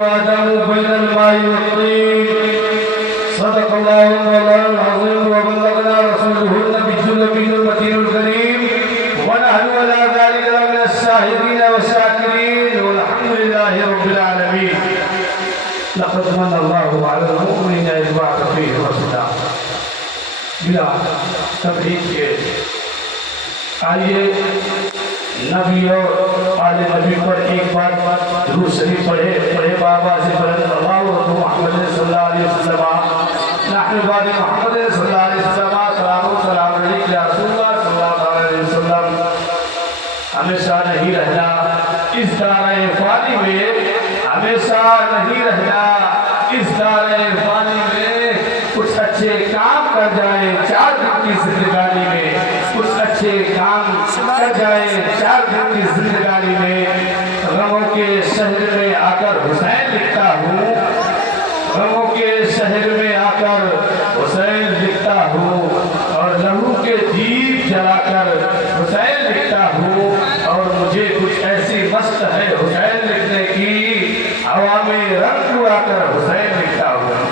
وآدم بين الماء والطين صدق الله مولانا العظيم وبلغنا رسوله النبي الأمين المتين الكريم ونحن على ذلك من الشاهدين والشاكرين والحمد لله رب العالمين. لقد من الله على المؤمنين إذ بعث فيهم رسولا. بلا تبعید کے آئیے نبی اور آل نبی پر ایک بات درود شریف پڑھے بابا سے بلند اللہ محمد صلی اللہ علیہ وسلم نحن بعد محمد صلی اللہ علیہ وسلم سلام علیکم یا رسول اللہ صلی اللہ علیہ وسلم. ہمیشہ نہیں رہنا اس دائرۂ فانی میں، ہمیشہ نہیں رہنا اس دائرۂ فانی میں، کچھ اچھے کام کر جائیں 4 دن کی زندگانی میں، کچھ اچھے کام کر جائیں 4 دن کی زندگانی میں. غموں کے شہر میں آ کر حسین لکھتا ہوں، غموں کے شہر میں آ کر حسین لکھتا ہوں، اور لہو کے دیپ جلا کر حسین لکھتا ہوں، اور مجھے کچھ ایسی مست ہے حسین لکھنے کی، ہوا میں رنگ اڑا کر حسین لکھتا ہوں.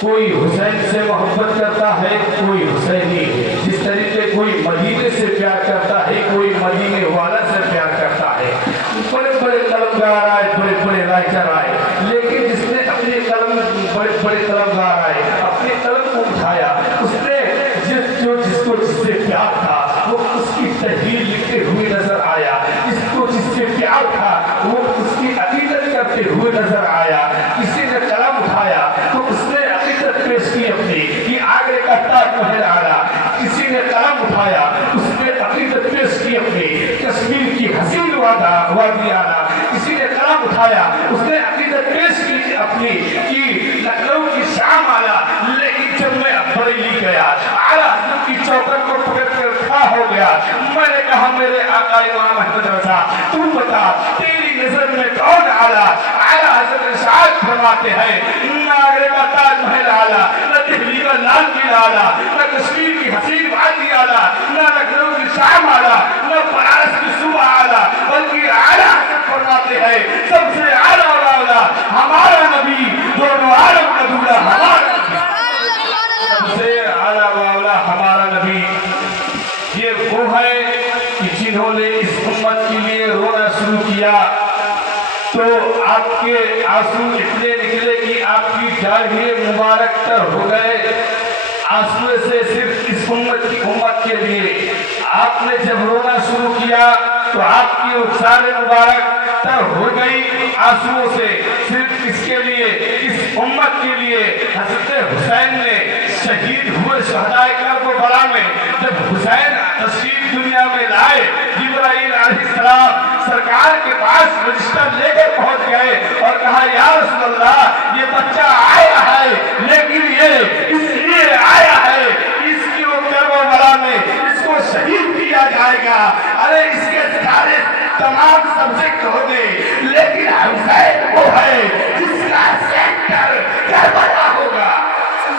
کوئی حسین سے محبت کرتا ہے، کوئی حسینی ہے. جس طریقے کوئی مدینے سے پیار کرتا ہے، کوئی مدینے والا سے پیار کرتا ہے. بڑے بڑے قلمگار آئے، بڑے بڑے رائٹر آئے، لیکن جس نے اپنے قلم، بڑے بڑے قلمگار آئے، اپنے قلم کو اٹھایا، اس نے جس کو جس سے پیار تھا وہ اس کی تحریر لکھتے ہوئے نظر آیا. جس کو جس سے پیار تھا وہ اس کی عقیدت کرتے ہوئے نظر آیا. کسی نے قلم اٹھایا تو اس نے پیش کی اپنی کہ آگرے کا تاج محل آیا. کسی نے قلم اٹھایا اس نے عقیدت پیش کی اپنی کشمیر کی حسین وادی آیا. کسی نے قلم اٹھایا اس نے عقیدت پیش کی اپنی کہ لکھنؤ کی شام آیا. لیکن جب میں بریلی گیا، اعلیٰ حضرت کی چوکٹ کو پکڑ کر کھڑا ہو گیا، میں نے کہا میرے آقا امام احمد رضا تو بتا تیری نظر میں کون اعلیٰ؟ اعلیٰ حضرت ارشاد فرماتے ہیں نہ آگرے کا تاج محل اعلیٰ، نہ دہلی کا لال قلعہ اعلیٰ، نہ کشمیر کی حسین وادی اعلیٰ، نہ لکھنؤ کی شام اعلیٰ، نہ بنارس کی صوبہ اعلیٰ، بلکہ اعلیٰ حضرت فرماتے ہیں سب سے اعلیٰ و اعلیٰ ہمارا نبی، دونوں عالم کا دولہ ہمارا نبی، سب سے اعلیٰ و اعلیٰ ہمارا نبی. یہ وہ ہے کہ جنہوں نے اس امت کے لیے رونا شروع کیا تو آپ کے آنسو اتنے نکلے کہ آپ کی داڑھی مبارک تر ہو گئے. آنسو سے صرف اس امت کے لیے آپ نے جب رونا شروع کیا تو آپ کی رخسار مبارک تر ہو گئی آنسو سے. صرف اس کے لیے، اس امت کے لیے حضرت حسین نے شہید ہوئے شہدائے کربلا میں جب حسین تشریف دنیا میں لائے، جبرائیل علیہ السلام سرکار کے پاس رجسٹر لے کر پہنچ گئے اور کہا یا رسول اللہ یہ بچہ آیا ہے، لیکن یہ اس لیے آیا ہے اس کی وہ کربلا میں اس کو شہید کیا جائے گا. ارے اس کے سارے تمام سبجیکٹ ہو گئے، لیکن حسین وہ ہے جس کا سینٹر کربلا ہوگا.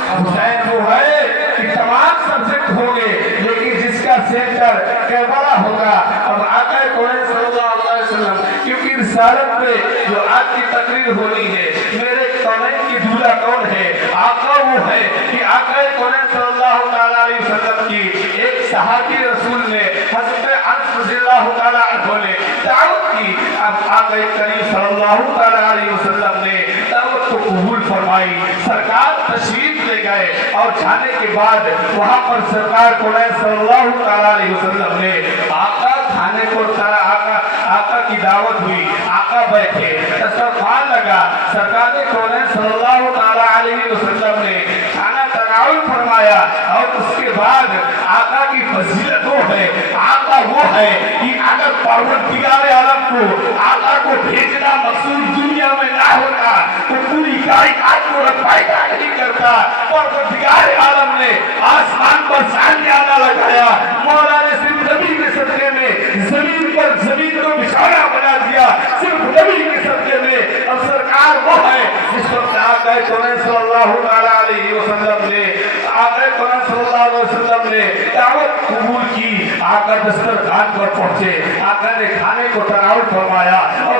حسین وہ ہے کہ تمام سبجیکٹ ہوں گے لیکن جس کا سینٹر کربلا ہوگا. اب آقا کون صلی اللہ علیہ وسلم، کیونکہ رسالت میں جو آج کی تقریر ہونی ہے میرے کونین کی دولہ کون ہے؟ آقا وہ ہے کہ آقا کون صلی اللہ علیہ وسلم کی ایک صحابی رسول نے حضرت انس رضی اللہ تعالیٰ عنہ نے دعوت کی. اب آقا کریم صلی اللہ علیہ وسلم نے دعوت کو قبول فرمائی. سرکار تشریف لے گئے اور جانے کے بعد وہاں پر سرکار کونین صلی اللہ علیہ وسلم نے آقا کھانے کو آقا کی دعوت ہوئی، آقا بیٹھے، دسترخوان لگا. سرکار کونین صلی اللہ علیہ وسلم نے کھانا تناول فرمایا اور اس کے بعد آقا کی فضیلت وہ ہے، آقا وہ ہے کہ اگر پروردگار عالم کو آقا کو بھیجنا مقصود دنیا میں نہ ہوتا تو پوری کائنات کو رفائدہ نہیں کرتا. پروردگار عالم نے آسمان پر سانیانہ لگایا، مولا نے صرف نبی کے صدقے میں زمین کو بچھانا بنا دیا، صرف نبی کے صدقے میں. اب سرکار وہ ہے جس وقت آقا کون صلی اللہ علیہ وسلم نے دعوت قبول کی. آقا دسترخوان پر پہنچے، آقا نے کھانے کو تناول فرمایا اور